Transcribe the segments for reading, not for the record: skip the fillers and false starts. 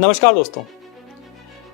नमस्कार दोस्तों।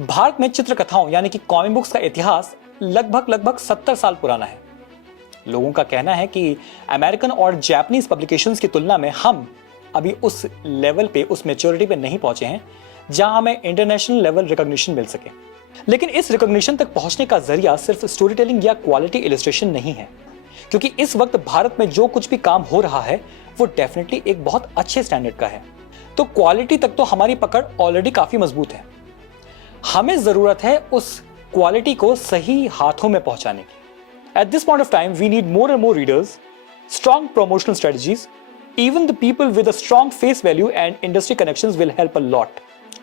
भारत में चित्रकथाओं यानी कि कॉमिक बुक्स का इतिहास लगभग 70 साल पुराना है। लोगों का कहना है कि अमेरिकन और जापानीज पब्लिकेशंस की तुलना में हम अभी उस लेवल पे, उस मैच्योरिटी पे नहीं पहुंचे हैं जहां हमें इंटरनेशनल लेवल रिकॉग्निशन मिल सके। लेकिन इस रिकॉग्निशन तक पहुंचने का जरिया सिर्फ स्टोरी टेलिंग या क्वालिटी इलस्ट्रेशन नहीं है, क्योंकि इस वक्त भारत में जो कुछ भी काम हो रहा है वो डेफिनेटली एक बहुत अच्छे स्टैंडर्ड का है। तो क्वालिटी तक तो हमारी पकड़ ऑलरेडी काफी मजबूत है। हमें जरूरत है उस क्वालिटी को सही हाथों में पहुंचाने की। At this point of time we need more and more readers, strong promotional strategies, even the people with a strong face value and industry connections will help a lot.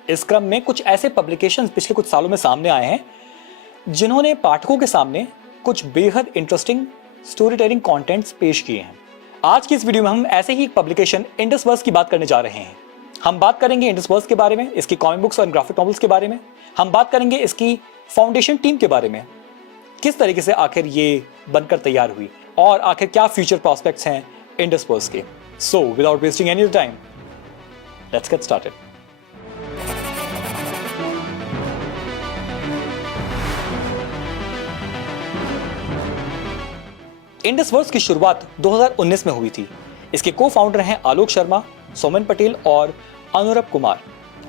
इस क्रम में कुछ ऐसे पब्लिकेशंस पिछले कुछ सालों में सामने आए हैं जिन्होंने पाठकों के सामने कुछ बेहद इंटरेस्टिंग स्टोरी टेलिंग कॉन्टेंट्स पेश किए हैं। आज की इस वीडियो में हम ऐसे ही एक पब्लिकेशन इंडसवर्स की बात करने जा रहे हैं। हम बात करेंगे इंडसवर्स के बारे में, इसकी कॉमिक बुक्स और ग्राफिक नॉवेल्स के बारे में। हम बात करेंगे इसकी फाउंडेशन टीम के बारे में, किस तरीके से आखिर ये बनकर तैयार हुई और आखिर क्या फ्यूचर प्रॉस्पेक्ट्स हैं इंडसवर्स के। So without wasting any time, let's get started. Indusverse की शुरुआत 2019 में हुई थी। इसके को फाउंडर हैं आलोक शर्मा, सोमेन पटेल और अनुरब कुमार।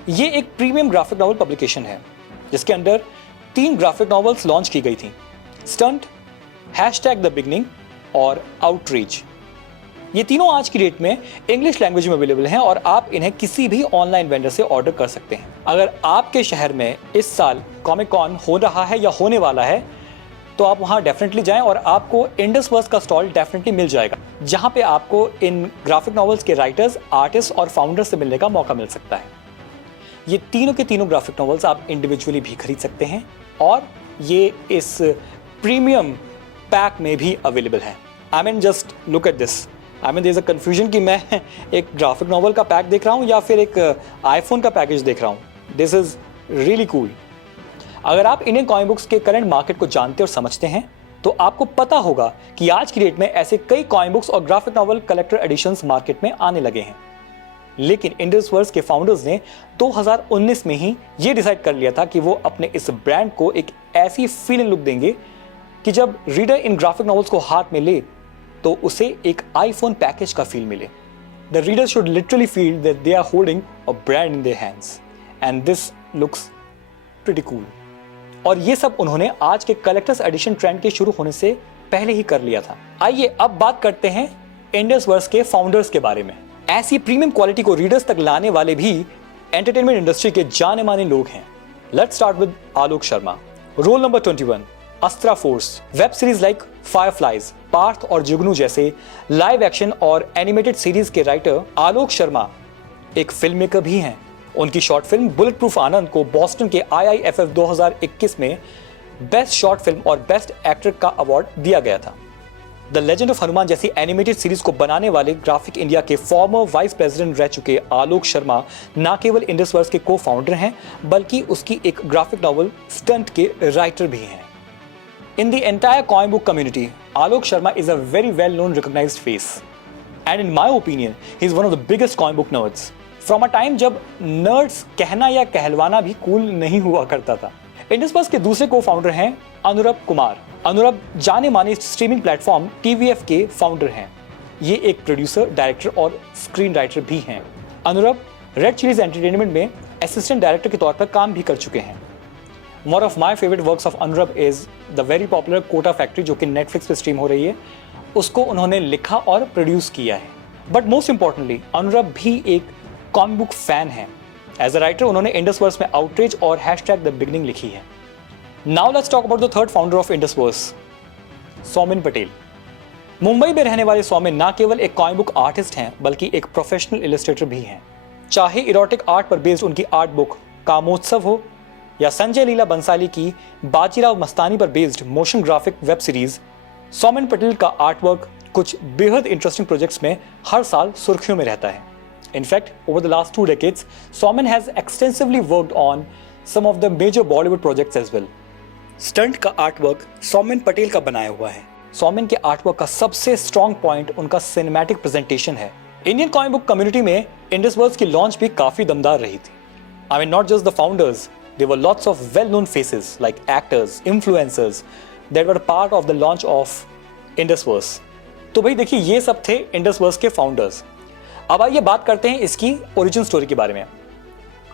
ये एक प्रीमियम ग्राफिक नॉवल पब्लिकेशन है जिसके अंदर 3 ग्राफिक नॉवेल्स लॉन्च की गई थी, स्टंट, #द बिगनिंग और आउटरीच। ये तीनों आज की डेट में इंग्लिश लैंग्वेज में अवेलेबल हैं और आप इन्हें किसी भी ऑनलाइन वेंडर से ऑर्डर कर सकते हैं। अगर आपके शहर में इस साल कॉमिक कॉन हो रहा है या होने वाला है तो आप वहां डेफिनेटली जाएं और आपको इंडसवर्स का स्टॉल डेफिनेटली मिल जाएगा, जहां पे आपको इन ग्राफिक नॉवेल्स के राइटर्स, आर्टिस्ट और फाउंडर्स से मिलने का मौका मिल सकता है। ये तीनों के तीनों ग्राफिक नॉवेल्स आप इंडिविजुअली भी खरीद सकते हैं और ये इस प्रीमियम पैक में भी अवेलेबल है। I mean just look at this. I mean there is a confusion कि मैं एक ग्राफिक नॉवल का पैक देख रहा हूँ या फिर एक आईफोन का पैकेज देख रहा हूँ। This is really cool. अगर आप इंडियन कॉमिक बुक्स के करंट मार्केट को जानते और समझते हैं तो आपको पता होगा कि आज की डेट में ऐसे कई कॉमिक बुक्स और graphic novel collector editions market में आने लगे हैं। लेकिन इंडसवर्स के फाउंडर्स ने 2019 में ही ये डिसाइड कर लिया था कि वो अपने इस ब्रांड को एक ऐसी फीलिंग लुक देंगे कि जब रीडर इन ग्राफिक नॉवेल्स को हाथ में ले तो उसे एक आईफोन पैकेज का फील मिले। The reader should literally feel that they are holding a brand in their hands and this looks pretty cool. और ये सब उन्होंने आज के कलेक्टर्स एडिशन ट्रेंड के शुरू होने से पहले ही कर लिया था। आइए अब बात करते हैं इंडसवर्स के फाउंडर्स के बारे में। ऐसी प्रीमियम क्वालिटी को रीडर्स तक लाने वाले भी एंटरटेनमेंट इंडस्ट्री के जाने माने लोग हैं। Let's start with Alok Sharma. Roll number 21, Astra force, web series like fireflies, Parth और जुगनू जैसे लाइव एक्शन और एनिमेटेड सीरीज के राइटर आलोक शर्मा एक फिल्म मेकर भी हैं। उनकी short film bulletproof Anand को बॉस्टन के IIFF 2021 में बेस्ट शॉर्ट फिल्म और बेस्ट एक्टर का अवार्ड दिया गया था। द लेजेंड ऑफ हनुमान जैसी एनिमेटेड सीरीज को बनाने वाले ग्राफिक इंडिया के फॉर्मर वाइस प्रेसिडेंट रह चुके आलोक शर्मा न केवल इंडसवर्स के को फाउंडर हैं बल्कि उसकी एक ग्राफिक नॉवल स्टंट के राइटर भी हैं। In the entire comic book community, Alok Sharma is a very well known recognized face and in my opinion he is one of the biggest comic book nerds from a time जब nerds कहना या कहलवाना भी cool नहीं हुआ करता था। इंडसवर्स के दूसरे को फाउंडर हैं अनुरब कुमार। अनुरब जाने माने स्ट्रीमिंग प्लेटफॉर्म TVF के फाउंडर हैं। ये एक प्रोड्यूसर, डायरेक्टर और स्क्रीन राइटर भी हैं। अनुरब रेड चिलीज एंटरटेनमेंट में असिस्टेंट डायरेक्टर के तौर पर काम भी कर चुके हैं। One of my favourite works of Anurab is the very popular Kota Factory, जो कि नेटफ्लिक्स पे स्ट्रीम हो रही है। उसको उन्होंने लिखा और प्रोड्यूस किया है। बट मोस्ट इंपॉर्टेंटली अनुरब भी एक कॉमिक बुक फैन है। एज अ राइटर उन्होंने इंडसवर्स में आउटरीच और #द बिगनिंग लिखी है। Now let's talk about the third founder of Indusverse, Somen Patel. Mumbai में रहने वाले सोमेन न केवल एक कॉमिक बुक आर्टिस्ट हैं बल्कि एक प्रोफेशनल इलस्ट्रेटर भी हैं। चाहे इरोटिक आर्ट पर बेस्ड उनकी आर्ट बुक कामोत्सव हो या संजय लीला बंसाली की बाजीराव मस्तानी पर based motion graphic web series, Somen Patel का आर्टवर्क कुछ बेहद इंटरेस्टिंग प्रोजेक्ट्स में हर साल सुर्खियों में रहता है। In fact, over the last 2 decades, Somen has extensively worked on some of the major Bollywood projects as well. Stunt का आर्टवर्क सोमेन पटेल का बनाया हुआ है। सोमेन के आर्टवर्क का सबसे स्ट्रॉन्ग पॉइंट उनका सिनेमैटिक प्रेजेंटेशन है। इंडियन कॉमिक बुक कम्युनिटी में इंडसवर्स की लॉन्च भी काफी दमदार रही थी। I mean, not just the founders, there were lots of well-known faces like actors, influencers that were part of the launch of Indusverse. तो भाई देखिए, ये सब थे Indusverse के फाउंडर्स। अब आइए बात करते हैं इसकी ओरिजिन स्टोरी के बारे में।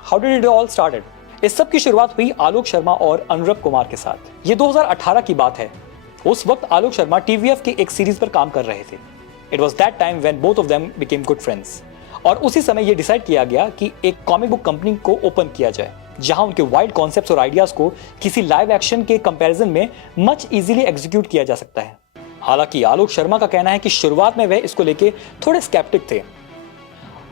How did it all started? इस सब की शुरुआत हुई आलोक शर्मा और अनुरप कुमार के साथ। ये 2018 की बात है। उस वक्त आलोक शर्मा TVF की एक सीरीज पर काम कर रहे थे। It was that time when both of them became good friends. और उसी समय यह डिसाइड किया गया कि एक कॉमिक बुक कंपनी को ओपन किया जाए, जहां उनके वाइल्ड कॉन्सेप्ट्स और आइडियाज को किसी लाइव एक्शन के कंपैरिजन में मच इजीली एग्जीक्यूट किया जा सकता है। हालांकि आलोक शर्मा का कहना है कि शुरुआत में वे इसको लेके थोड़े स्केप्टिक थे,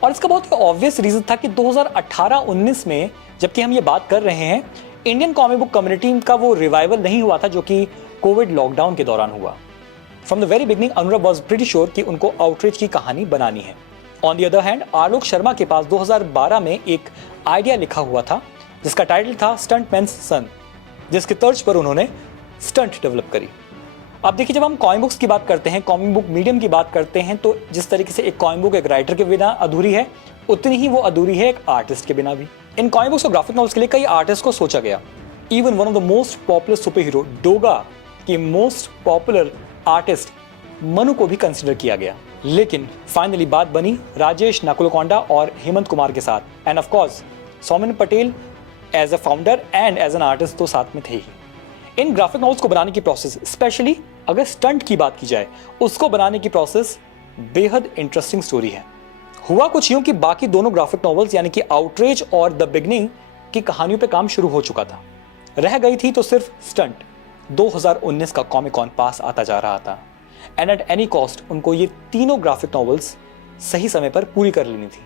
और इसका बहुत ही ऑब्वियस रीजन था कि 2018-19 में जबकि हम ये बात कर रहे हैं, इंडियन कॉमिक बुक कम्युनिटी का वो रिवाइवल नहीं हुआ था जो कि कोविड लॉकडाउन के दौरान हुआ। From the very beginning Anurap was pretty sure कि उनको आउटरीच की कहानी बनानी है। On the other hand, Alok Sharma के पास 2012 में एक आइडिया लिखा हुआ था जिसका टाइटल था स्टंटमैन्स सन, जिसके तर्ज पर उन्होंने स्टंट डेवलप करी। अब देखिए, जब हम कॉमिक बुक्स की बात करते हैं, कॉमिक बुक मीडियम की बात करते हैं, तो जिस तरीके से एक कॉमिक बुक एक राइटर के बिना अधूरी है, उतनी ही वो अधूरी है एक आर्टिस्ट के बिना भी। इन कॉमिक बुक्स और ग्राफिक नॉवेल्स के लिए कई आर्टिस्ट को सोचा गया। Even one of the most popular super hero Doga की मोस्ट पॉपुलर आर्टिस्ट मनु को भी कंसिडर किया गया, लेकिन फाइनली बात बनी राजेश नाकुलकोंडा और हेमंत कुमार के साथ। And of course Soumen Patel as a founder and as an artist तो साथ में थे ही। इन ग्राफिक नॉवेल्स को बनाने की प्रोसेस, स्पेशली अगर स्टंट की बात की जाए, उसको बनाने की प्रोसेस बेहद इंटरेस्टिंग स्टोरी है। हुआ कुछ यूं कि बाकी दोनों ग्राफिक नॉवेल्स यानी कि आउटरीच और द बिगनिंग की कहानियों पे काम शुरू हो चुका था, रह गई थी तो सिर्फ स्टंट। 2019 का कॉमिक कॉन पास आता जा रहा था, एंड एट एनी कॉस्ट उनको ये तीनों ग्राफिक नॉवेल्स सही समय पर पूरी कर लेनी थी।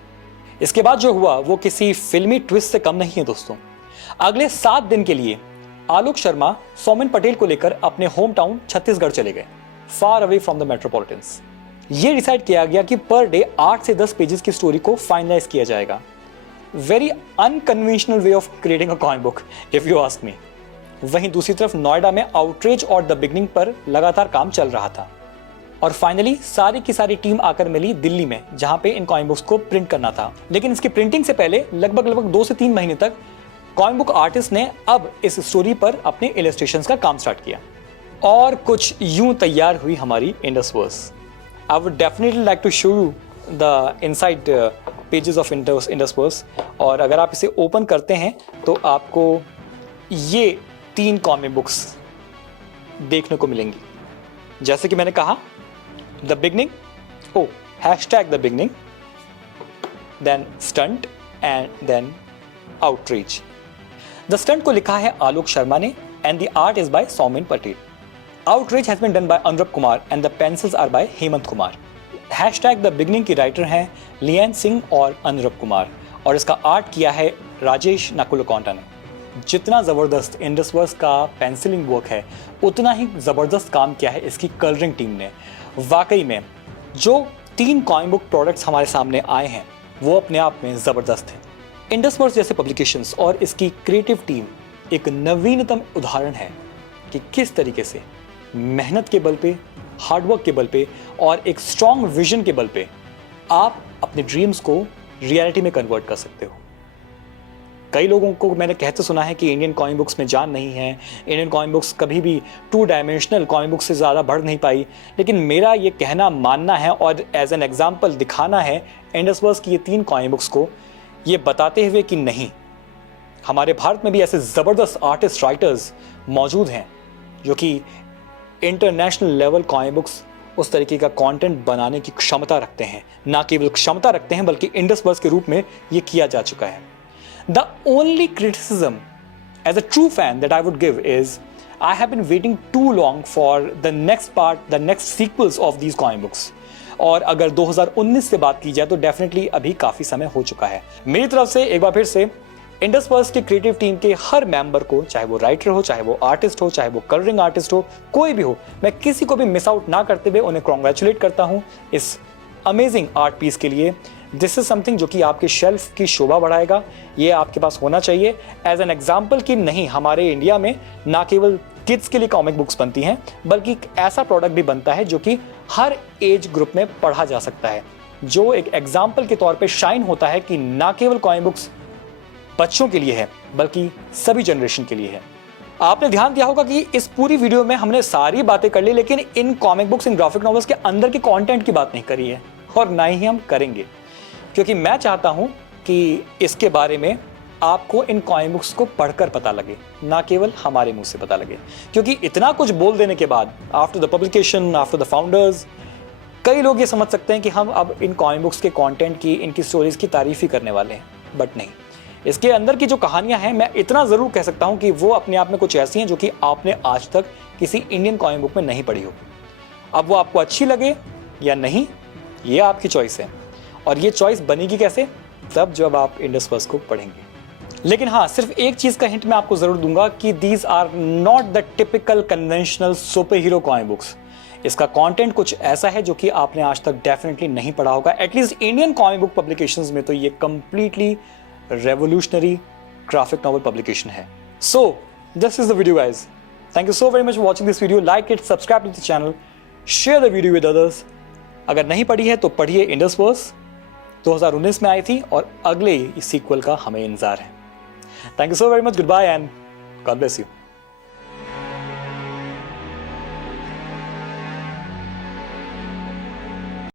इसके बाद जो हुआ वो किसी फिल्मी ट्विस्ट से कम नहीं है दोस्तों। अगले 7 दिन के लिए आलोक शर्मा सौमेन पटेल को लेकर अपने होम टाउन छत्तीसगढ़ चले गए, फार अवे फ्रॉम द मेट्रोपॉलिटन्स। ये डिसाइड किया गया कि पर डे 8 से 10 पेजेस की स्टोरी को फाइनलाइज किया जाएगा। Very unconventional way of creating a comic book if you ask me. वहीं दूसरी तरफ नोएडा में आउटरीच और द बिगनिंग पर लगातार काम चल रहा था, और फाइनली सारी की सारी टीम आकर मिली दिल्ली में, जहां पे इन कॉमिक बुक्स को प्रिंट करना था। लेकिन इसकी प्रिंटिंग से पहले लगभग 2 से 3 महीने तक कॉमिक बुक आर्टिस्ट ने अब इस स्टोरी पर अपने इलस्ट्रेशंस का काम स्टार्ट किया, और कुछ यूं तैयार हुई हमारी Indusverse. I would definitely like to show you the inside pages of Indusverse, और अगर आप इसे ओपन करते हैं तो आपको ये 3 कॉमिक बुक्स देखने को मिलेंगी। जैसे कि मैंने कहा, the beginning, #the beginning, then stunt and then outreach. The stunt को लिखा है आलोक शर्मा ने and the art is by Soumen Patel. Outreach has been done by Anurap Kumar and the pencils are by Hemant Kumar. #The beginning की राइटर हैं लियान सिंह और अनुरप कुमार, और इसका आर्ट किया है राजेश नाकुलकोंडा ने। जितना ज़बरदस्त इंडसवर्स का पेंसिलिंग वर्क है, उतना ही ज़बरदस्त काम किया है इसकी कलरिंग टीम ने। वाकई में जो 3 कॉमिक बुक प्रोडक्ट्स हमारे सामने आए हैं वो अपने आप में ज़बरदस्त हैं। इंडसवर्स जैसे पब्लिकेशंस और इसकी क्रिएटिव टीम एक नवीनतम उदाहरण है कि किस तरीके से मेहनत के बल पे, हार्डवर्क के बल पे और एक स्ट्रॉन्ग विजन के बल पे आप अपने ड्रीम्स को रियलिटी में कन्वर्ट कर सकते हो। कई लोगों को मैंने कहते सुना है कि इंडियन कॉमिक बुक्स में जान नहीं है, इंडियन कॉमिक बुक्स कभी भी 2 डायमेंशनल कॉमिक बुक्स से ज़्यादा बढ़ नहीं पाई, लेकिन मेरा ये कहना मानना है और एज एन एग्जाम्पल दिखाना है इंडसवर्स की ये 3 कॉमिक बुक्स को, ये बताते हुए कि नहीं, हमारे भारत में भी ऐसे ज़बरदस्त आर्टिस्ट राइटर्स मौजूद हैं जो कि इंटरनेशनल लेवल कॉमिक बुक्स उस तरीके का कंटेंट बनाने की क्षमता रखते हैं। ना केवल क्षमता रखते हैं बल्कि इंडसवर्स के रूप में ये किया जा चुका है। The only criticism as a true fan that I would give is I have been waiting too long for the next part, the next sequels of these comic books. और अगर 2019 से बात की जाए तो डेफिनेटली अभी काफ़ी समय हो चुका है। मेरी तरफ से एक बार फिर से इंडसवर्स के क्रिएटिव टीम के हर मेंबर को, चाहे वो राइटर हो, चाहे वो आर्टिस्ट हो, चाहे वो कलरिंग आर्टिस्ट हो, कोई भी हो, मैं किसी को भी मिस आउट ना करते हुए उन्हें कॉन्ग्रेचुलेट करता हूँ इस अमेजिंग आर्ट पीस के लिए। दिस इज समथिंग जो कि आपके शेल्फ की शोभा बढ़ाएगा। ये आपके पास होना चाहिए एज एन एग्जाम्पल कि नहीं, हमारे इंडिया में ना केवल किड्स के लिए कॉमिक बुक्स बनती हैं बल्कि एक ऐसा प्रोडक्ट भी बनता है जो कि हर एज ग्रुप में पढ़ा जा सकता है, जो एक एग्जाम्पल के तौर पे शाइन होता है कि ना केवल कॉमिक बुक्स बच्चों के लिए है बल्कि सभी जनरेशन के लिए है। आपने ध्यान दिया होगा कि इस पूरी वीडियो में हमने सारी बातें कर ली, लेकिन इन कॉमिक बुक्स, इन ग्राफिक नॉवेल्स के अंदर के कंटेंट की बात नहीं करी है और ना ही हम करेंगे, क्योंकि मैं चाहता हूं कि इसके बारे में आपको इन कॉमिक बुक्स को पढ़कर पता लगे, ना केवल हमारे मुंह से पता लगे। क्योंकि इतना कुछ बोल देने के बाद, after the publication, after the founders, कई लोग ये समझ सकते हैं कि हम अब इन कॉमिक बुक्स के कंटेंट की, इनकी स्टोरीज की तारीफ ही करने वाले हैं, बट नहीं। इसके अंदर की जो कहानियां हैं, मैं इतना जरूर कह सकता हूं कि वो अपने आप में कुछ ऐसी हैं जो कि आपने आज तक किसी इंडियन कॉमिक बुक में नहीं पढ़ी होगी। अब वो आपको अच्छी लगे या नहीं, ये आपकी चॉइस है, और ये चॉइस बनेगी कैसे? तब जब आप इंडसवर्स को पढ़ेंगे। लेकिन हाँ, सिर्फ एक चीज का हिंट मैं आपको जरूर दूंगा कि these are not the typical conventional superhero comic books. इसका कंटेंट कुछ ऐसा है जो कि आपने आज तक डेफिनेटली नहीं पढ़ा होगा। At least Indian comic book publications में तो ये completely revolutionary graphic novel publication है। So this is the video guys. Thank you so very much for watching this video. Like it, subscribe to the channel, share the video with others. अगर नहीं पढ़ी है तो पढ़िए। इंडसवर्स 2019 में आई थी और अगले सीक्वल का हमें इंतजार है। Thank you so very much, goodbye and God bless you.